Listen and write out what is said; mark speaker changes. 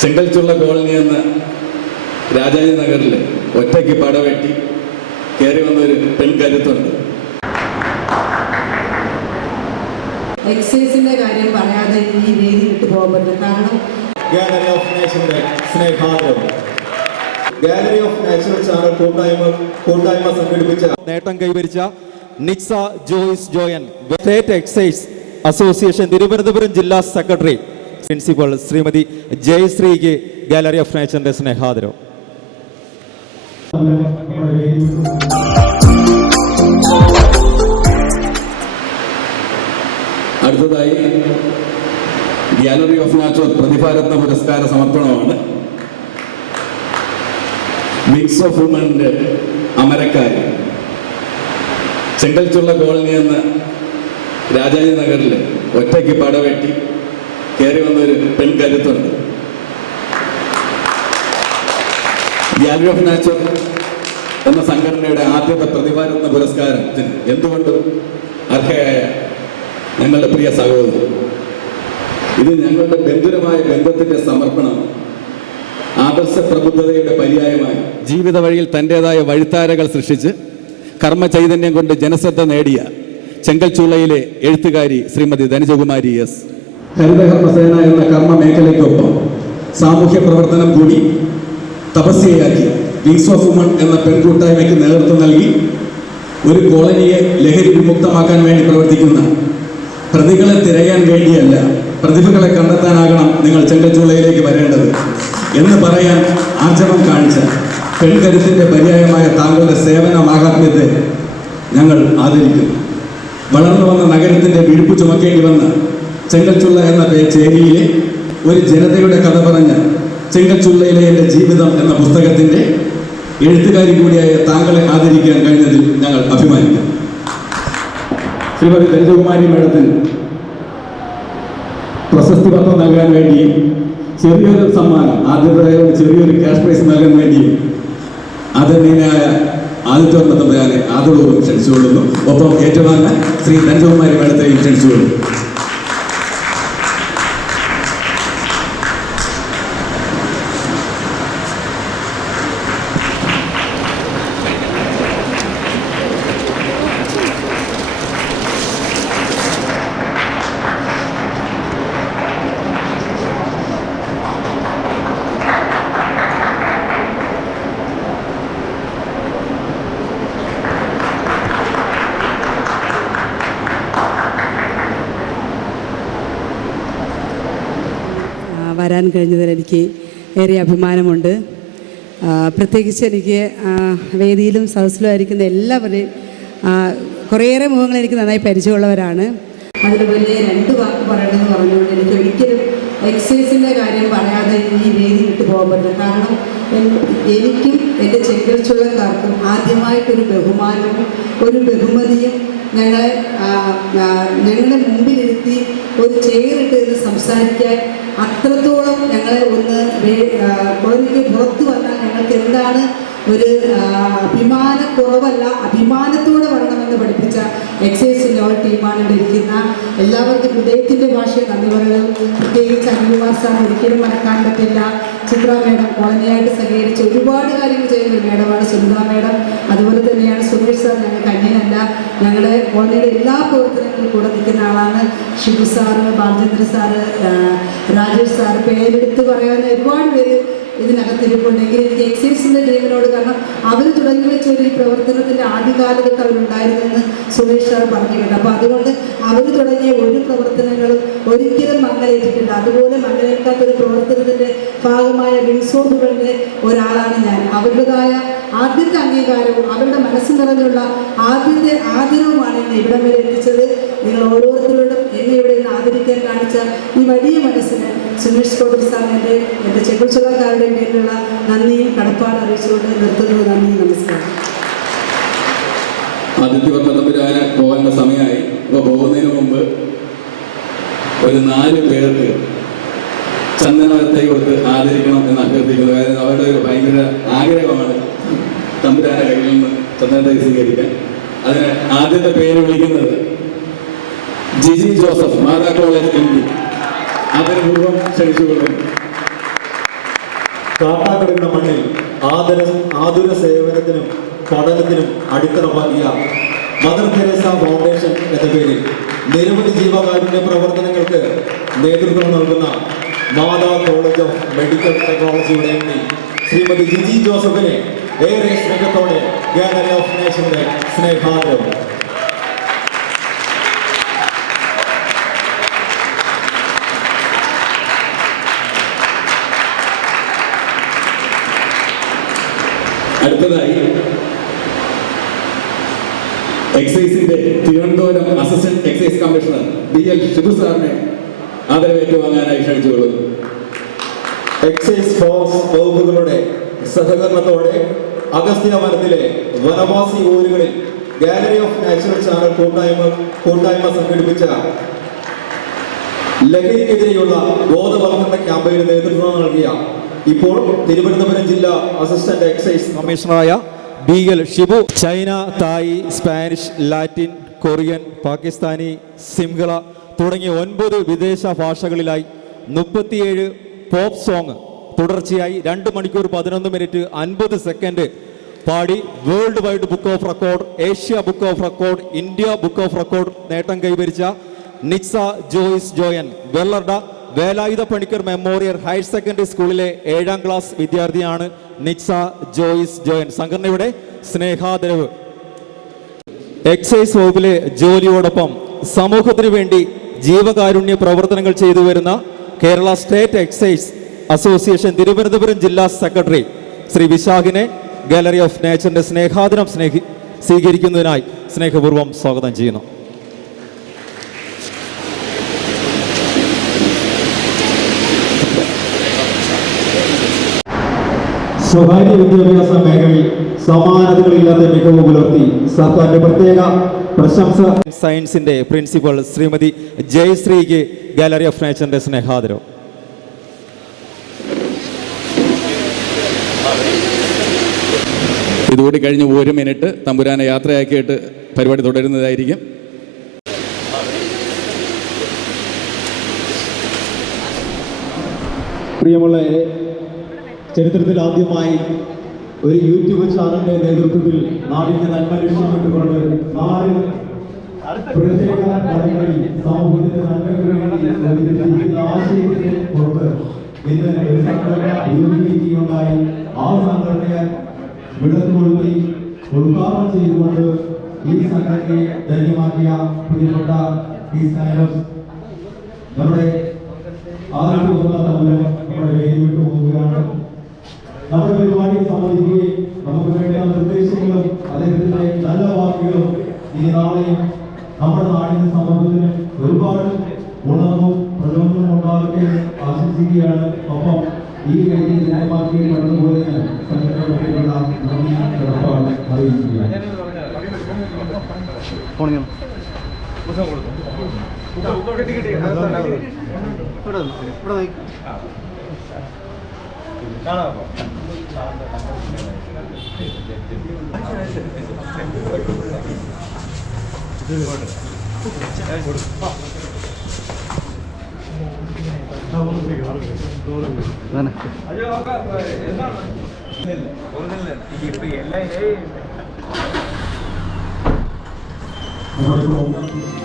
Speaker 1: ചെങ്കൽച്ചുള്ള colony എന്ന രാജാജി നഗറിൽ ഒറ്റയ്ക്ക് പടവെട്ടി കയറി വന്ന ഒരു പെൺകരുത്തുണ്ട്.
Speaker 2: എക്സൈസിന്റെ കാര്യം പറയാതെ ഈ വേദി വിട്ടു പോകാൻ പറ്റില്ല. കാരണം
Speaker 3: ഗാലറി ഓഫ് സ്നേഹാദരം ഗാലറി ഓഫ് നേഷൻസ് ആണ് കൂട്ടായ്മ കൂട്ടായ്മ സംഘടിപ്പിച്ച നേട്ടം കൈവരിച്ച Nixa Joyce Joyan. State excise association Thiruvananthapuram ജില്ലാ സെക്രട്ടറി പ്രിൻസിപ്പൽ ശ്രീമതി ജയശ്രീക്ക് ഗാലറി ഓഫ് നേച്ചറിന്റെ സ്നേഹാദരം
Speaker 1: അടുത്തതായി ഗാലറി ഓഫ് നാച്ചർ പ്രതിഭാരത്ന പുരസ്കാര സമർപ്പണമാണ്. മിക്സ് ഓഫ് വുമന്റെ അമരക്കാരി. ചെങ്കൽച്ചുള്ള കോളനി എന്ന രാജാജി നഗറിൽ ഒറ്റയ്ക്ക് പടവെട്ടി കയറി വന്നൊരു പെൺകരുത്തുണ്ട്. ഗാലറി ഓഫ് നാച്ചർ എന്ന സംഘടനയുടെ ആദ്യത്തെ പ്രതിഭാരത്ന പുരസ്കാരത്തിന് എന്തുകൊണ്ടും അർഹയായ ഞങ്ങളുടെ പ്രിയ സഹോദരി. ഇത് ഞങ്ങളുടെ ബന്ധുരമായ ബന്ധത്തിന്റെ സമർപ്പണം ആദർശ പ്രബുദ്ധതയുടെ പര്യായമായി ജീവിത വഴിയിൽ തന്റെതായ വഴിത്താരകൾ സൃഷ്ടിച്ച് കർമ്മ ചൈതന്യം കൊണ്ട് ജനശ്രദ്ധ നേടിയ ചെങ്കൽച്ചുള്ളയിലെ എഴുത്തുകാരി ശ്രീമതി ധനജകുമാരി എസ്. ഹരിതകർമ്മസേന എന്ന കർമ്മ മേഖലയ്ക്കൊപ്പം സാമൂഹ്യ പ്രവർത്തനം കൂടി തപസ്യയാക്കി വിങ്സ് ഓഫ് വുമൺ എന്ന പെൺകൂട്ടായ്മയ്ക്ക് നേതൃത്വം നൽകി ഒരു കോളനിയെ ലഹരി വിമുക്തമാക്കാൻ വേണ്ടി പ്രവർത്തിക്കുന്ന പ്രതികളെ തിരയാൻ വേണ്ടിയല്ല പ്രതിഭകളെ കണ്ടെത്താനാകണം നിങ്ങൾ ചെങ്കച്ചുളയിലേക്ക് വരേണ്ടത് എന്ന് പറയാൻ ആർജവം കാണിച്ച പെൺകരുത്തിന്റെ പര്യായമായ താങ്കളുടെ സേവന മാഹാത്മ്യത്തെ ഞങ്ങൾ ആദരിക്കുന്നു. വളർന്നു വന്ന നഗരത്തിന്റെ വിഴുപ്പ് ചുമക്കേണ്ടി വന്ന ചെങ്കൽച്ചുള്ള എന്ന ചേരിയിലെ ഒരു ജനതയുടെ കഥ പറഞ്ഞ ചെങ്കച്ചുള്ളയിലെ എന്റെ ജീവിതം എന്ന പുസ്തകത്തിന്റെ എഴുത്തുകാരി കൂടിയായ താങ്കളെ ആദരിക്കാൻ കഴിഞ്ഞതിൽ ഞങ്ങൾ അഭിമാനിക്കുന്നു. ശ്രീമതി ലളിതകുമാരി മേഡത്തിന് പ്രശസ്തി പത്രം നൽകാൻ വേണ്ടി ചെറിയൊരു സമ്മാനം ആദ്യത്തെ ചെറിയൊരു ക്യാഷ് പ്രൈസ് നൽകാൻ വേണ്ടി ആദരണീയനായ ആദിത്യ തമ്പയാനെ ആദരവും ക്ഷണിച്ചുകൊള്ളുന്നു. ഒപ്പം ഏറ്റുവാങ്ങാൻ ശ്രീ രഞ്ജകുമാരി മേഡത്തെയും ക്ഷണിച്ചുകൊള്ളുന്നു
Speaker 2: ആ, വരാൻ കഴിഞ്ഞതിൽ എനിക്ക് ഏറെ അഭിമാനമുണ്ട്. പ്രത്യേകിച്ച് എനിക്ക് വേദിയിലും സദസ്സിലും ആയിരിക്കുന്ന എല്ലാവരെയും കുറേയേറെ മുഖങ്ങൾ എനിക്ക് നന്നായി പരിചയമുള്ളവരാണ്. വലിയ രണ്ട് വാക്ക് പറയണമെന്ന് പറഞ്ഞുകൊണ്ട് എനിക്ക് ഒരിക്കലും എക്സൈസിന്റെ കാര്യം പറയാതെ ഈ വേദി വിട്ടു പോകാൻ പറ്റില്ല. കാരണം എനിക്കും എന്റെ ചെങ്കൽച്ചുള്ളക്കാർക്കും ആദ്യമായിട്ടൊരു ബഹുമാനവും ഒരു ബഹുമതിയും ഞങ്ങളെ ഞങ്ങളുടെ മുമ്പിലിരുത്തി ഒരു ചെയറിട്ട് ഇത് സംസാരിക്കാൻ അത്രത്തോളം ഞങ്ങളെ ഒന്ന് കോളനിക്ക് പുറത്തു വന്നാൽ ഞങ്ങൾക്ക് എന്താണ് ഒരു അഭിമാനക്കുറവല്ല അഭിമാനത്തോടെ വരണമെന്ന് പഠിപ്പിച്ച എക്സൈസ് ഇവിടെ ഇരിക്കുന്ന എല്ലാവർക്കും ഹൃദയത്തിന്റെ ഭാഷയെ നന്ദി പറയുന്നത് പ്രത്യേകിച്ച് അനുവാസം ഒരിക്കലും മറക്കാൻ പറ്റില്ല. ചിത്ര മേഡം കോളനിയായിട്ട് സഹകരിച്ച് ഒരുപാട് കാര്യങ്ങൾ ചെയ്യുന്ന മേഡമാണ് സുനിത മേഡം. അതുപോലെ തന്നെയാണ് സുരേഷ് സാർ ഞങ്ങൾക്ക് അന്യനല്ല. ഞങ്ങളുടെ കോളനിയുടെ എല്ലാ പ്രവർത്തനങ്ങളിലും കൂടെ നിൽക്കുന്ന ആളാണ്. Shibu sir Balachandra sir Rajesh sir പേരെടുത്ത് പറയാൻ ഒരുപാട് പേര് ഇതിനകത്തിരിപ്പുണ്ടെങ്കിൽ എനിക്ക് എക്സൈസിന്റെ ടീമിനോട് കാരണം അവർ തുടങ്ങി വെച്ച ഒരു പ്രവർത്തനത്തിന്റെ ആദ്യകാലത്തൊക്കെ അവരുണ്ടായിരുന്നെന്ന് സുരേഷ് സാർ പറഞ്ഞു കേട്ടു അപ്പോൾ അതുകൊണ്ട് അവർ തുടങ്ങിയ ഒരു പ്രവർത്തനങ്ങളും ഒരിക്കലും മങ്ങലേറ്റിട്ടില്ല. അതുപോലെ മങ്ങലേൽക്കാത്ത ഒരു പ്രവർത്തനത്തിന്റെ ഭാഗമായ വിൻസോപ്പുകളുടെ ഒരാളാണ് ഞാൻ. അവരുടേതായ ആദ്യത്തെ അംഗീകാരവും അവരുടെ മനസ്സ് നിറഞ്ഞുള്ള ആദ്യത്തെ ആദരവുമാണ് എന്നെ ഇവിടം വരെ എത്തിച്ചത്. നിങ്ങൾ ഓരോരുത്തരോടും എന്നെ ഇവിടെ നിന്ന് ആദരിക്കാൻ കാണിച്ച ഈ വലിയ മനസ്സിന് സുനീഷ് കോട്ടി സാറിന്റെ എന്റെ ചെക്കുച്ചുളക്കാരുടെ പേരിലുള്ള നന്ദിയും കടപ്പാട് അറിയിച്ചുകൊണ്ട് നിർത്തുന്നത് നന്ദി നമസ്കാരം.
Speaker 1: ആദിത്യ തമ്പുരാന് പോകേണ്ട സമയമായി. ഇപ്പോൾ പോകുന്നതിന് മുമ്പ് ഒരു നാല് പേർക്ക് ചന്ദനത്തെ കൊടുത്ത് ആദരിക്കണം എന്ന് അഭ്യർത്ഥിക്കുന്നു. കാരണം അവരുടെ ഒരു ഭയങ്കര ആഗ്രഹമാണ്. തമ്പുരാന്റെ കയ്യിൽ നിന്ന് തന്നെ സ്വീകരിക്കാൻ അതിന് ആദ്യത്തെ പേര് വിളിക്കുന്നത് Giji Joseph Matha college M P. അതിന് പൂർവം ക്ഷണിച്ചുകൊള്ളും
Speaker 3: കാട്ടാക്കടയുടെ മണ്ണിൽ ആദര ആതുര സേവനത്തിനും പഠനത്തിനും അടിത്തറ മദർ തെരേസ ഫൗണ്ടേഷൻ എന്ന പേരിൽ നിരവധി ജീവകാരുണ്യ പ്രവർത്തനങ്ങൾക്ക് നേതൃത്വം നൽകുന്ന മാതാ കോളേജ് ഓഫ് മെഡിക്കൽ ടെക്നോളജിയുടെ എം പി ശ്രീമതി ജിജി ജോസഫിനെ ഏറെ സ്നേഹത്തോടെ ഗാലറി ഓഫ് നേഷന്റെ സ്നേഹാദരവും.
Speaker 1: അടുത്തതായി എക്സൈസിന്റെ Thiruvananthapuram assistant excise commissioner B L Shibu സാറിനെ ആദരവേറ്റുവാങ്ങാനായി ക്ഷണിച്ചുകൊള്ളുന്നു.
Speaker 3: എക്സൈസ് ഫോഴ്സ് വകുപ്പുകളുടെ സഹകരണത്തോടെ അഗസ്ത്യ വനത്തിലെ വനവാസി ഊരുകളിൽ ഗാലറി ഓഫ് നാച്ചുറൽ ചാനൽ കൂട്ടായ്മ കൂട്ടായ്മ സംഘടിപ്പിച്ച ലഹരിക്കെതിരെയുള്ള ബോധവൽക്കരണ ക്യാമ്പയിന് നേതൃത്വം നൽകിയ ഇപ്പോൾ തിരുവനന്തപുരം ജില്ലാ assistant excise കമ്മീഷണറായ B L Shibu. China Thai Spanish Latin Korean Pakistani Sinhala തുടങ്ങിയ ഒൻപത് വിദേശ ഭാഷകളിലായി മുപ്പത്തിയേഴ് പോപ്പ് സോങ് തുടർച്ചയായി രണ്ട് മണിക്കൂർ പതിനൊന്ന് മിനിറ്റ് അൻപത് സെക്കൻഡ് പാടി world wide book of record Asia book of record India book of record നേട്ടം കൈവരിച്ച Nixa Joyce Joyan Vellarada Velayudha Panicker memorial higher secondary സ്കൂളിലെ ഏഴാം ക്ലാസ് വിദ്യാർത്ഥിയാണ് നിക്സ ജോയിസ് ജോയൻ. സംഘടനയുടെ സ്നേഹാദരവ്. എക്സൈസ് വകുപ്പിലെ ജോലിയോടൊപ്പം സമൂഹത്തിനു വേണ്ടി ജീവകാരുണ്യ പ്രവർത്തനങ്ങൾ ചെയ്തു വരുന്ന Kerala state excise association Thiruvananthapuram ജില്ലാ സെക്രട്ടറി ശ്രീ വിശാഖിനെ ഗാലറി ഓഫ് നേച്ചറിന്റെ സ്നേഹാദരം സ്നേഹി സ്വീകരിക്കുന്നതിനായി സ്നേഹപൂർവം സ്വാഗതം ചെയ്യുന്നു. സ്വകാര്യ വിദ്യാഭ്യാസ മേഖലയിൽ സമാനതകളില്ലാത്ത മികവ് പുലർത്തി സർക്കാരിന്റെ പ്രത്യേക പ്രശംസ സയൻസിന്റെ പ്രിൻസിപ്പൽ ശ്രീമതി ജയശ്രീക്ക് ഗാലറി ഓഫ് നേച്ചറിന്റെ സ്നേഹാദരം.
Speaker 1: ഇതുകൂടി കഴിഞ്ഞ് ഒരു മിനിറ്റ് തമ്പുരാനെ യാത്രയാക്കിയിട്ട് പരിപാടി തുടരുന്നതായിരിക്കും.
Speaker 3: പ്രിയമുള്ള ചരിത്രത്തിൽ ആദ്യമായി ഒരു യൂട്യൂബ് ചാനലിന്റെ നേതൃത്വത്തിൽ നാടിന്റെ നന്മ ലക്ഷ്യമിട്ടുകൊണ്ട് നാല് പ്രത്യേക തലങ്ങളിൽ സമൂഹത്തിന്റെ നന്മയ്ക്ക് ആശയത്തിന് പുറത്ത് ഇന്ന് ഒരു സംഘടന രൂപീകരിക്കുകയുണ്ടായി. ആ സംഘടനയെ വിടത്തുകൊളുത്തി ഉദ്ഘാടനം ചെയ്തുകൊണ്ട് ഈ സംഘടനയെ ധന്യമാക്കിയ പ്രിയപ്പെട്ട ഈ സൈലസ് നമ്മുടെ ആരോഗ്യത്തോടെ നമ്മുടെ വേദി വിട്ടു പോവുകയാണ്. നമ്മുടെ പരിപാടിയെ സംബന്ധിക്കുകയും നമുക്ക് വേണ്ട നിർദ്ദേശങ്ങളും അദ്ദേഹത്തിന്റെ നല്ല വാക്കുകളും ഈ നാളെയും നമ്മുടെ നാടിന് സമൂഹത്തിന് ഒരുപാട് ഗുണവും പ്രചോദനവും ഉണ്ടാകട്ടെ എന്ന് ആശംസിക്കുകയാണ് ഒപ്പം ഈ വേദി ജനമാക്കി കടന്നുപോയതിന് സംഘടനയുള്ള നന്ദി കടപ്പാട് അറിയിക്കുകയാണ്
Speaker 4: ഇപ്പൊ എല്ലാം
Speaker 3: ここで